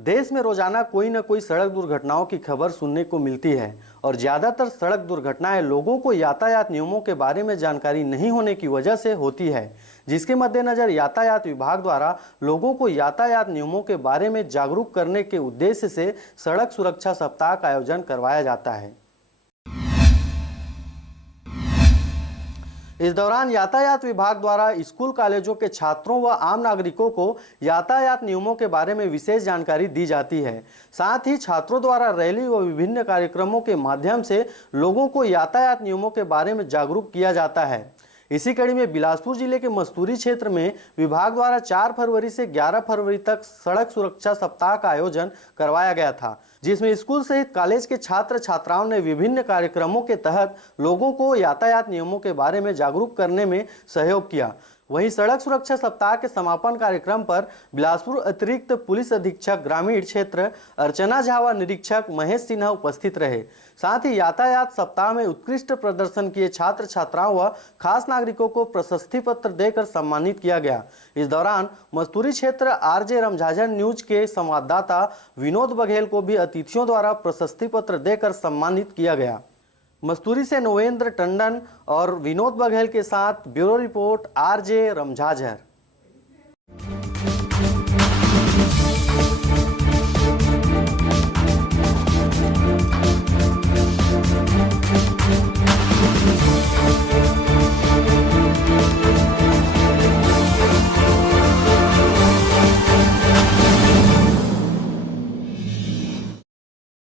देश में रोजाना कोई न कोई सड़क दुर्घटनाओं की खबर सुनने को मिलती है और ज्यादातर सड़क दुर्घटनाएं लोगों को यातायात नियमों के बारे में जानकारी नहीं होने की वजह से होती है, जिसके मद्देनजर यातायात विभाग द्वारा लोगों को यातायात नियमों के बारे में जागरूक करने के उद्देश्य से सड़क सुरक्षा सप्ताह का आयोजन करवाया जाता है। इस दौरान यातायात विभाग द्वारा स्कूल कॉलेजों के छात्रों व आम नागरिकों को यातायात नियमों के बारे में विशेष जानकारी दी जाती है। साथ ही छात्रों द्वारा रैली व विभिन्न कार्यक्रमों के माध्यम से लोगों को यातायात नियमों के बारे में जागरूक किया जाता है। इसी कड़ी में बिलासपुर जिले के मस्तूरी क्षेत्र में विभाग द्वारा 4 फरवरी से 11 फरवरी तक सड़क सुरक्षा सप्ताह का आयोजन करवाया गया था, जिसमें स्कूल सहित कॉलेज के छात्र छात्राओं ने विभिन्न कार्यक्रमों के तहत लोगों को यातायात नियमों के बारे में जागरूक करने में सहयोग किया। वहीं सड़क सुरक्षा सप्ताह के समापन कार्यक्रम पर बिलासपुर अतिरिक्त पुलिस अधीक्षक ग्रामीण क्षेत्र अर्चना झा व निरीक्षक महेश सिन्हा उपस्थित रहे। साथ ही यातायात सप्ताह में उत्कृष्ट प्रदर्शन किए छात्र छात्राओं व खास नागरिकों को प्रशस्ति पत्र देकर सम्मानित किया गया। इस दौरान मस्तूरी क्षेत्र आरजे रमझाझर न्यूज के संवाददाता विनोद बघेल को भी अतिथियों द्वारा प्रशस्ति पत्र देकर सम्मानित किया गया। मस्तूरी से नोवेंद्र टंडन और विनोद बघेल के साथ ब्यूरो रिपोर्ट आरजे रमझाझर।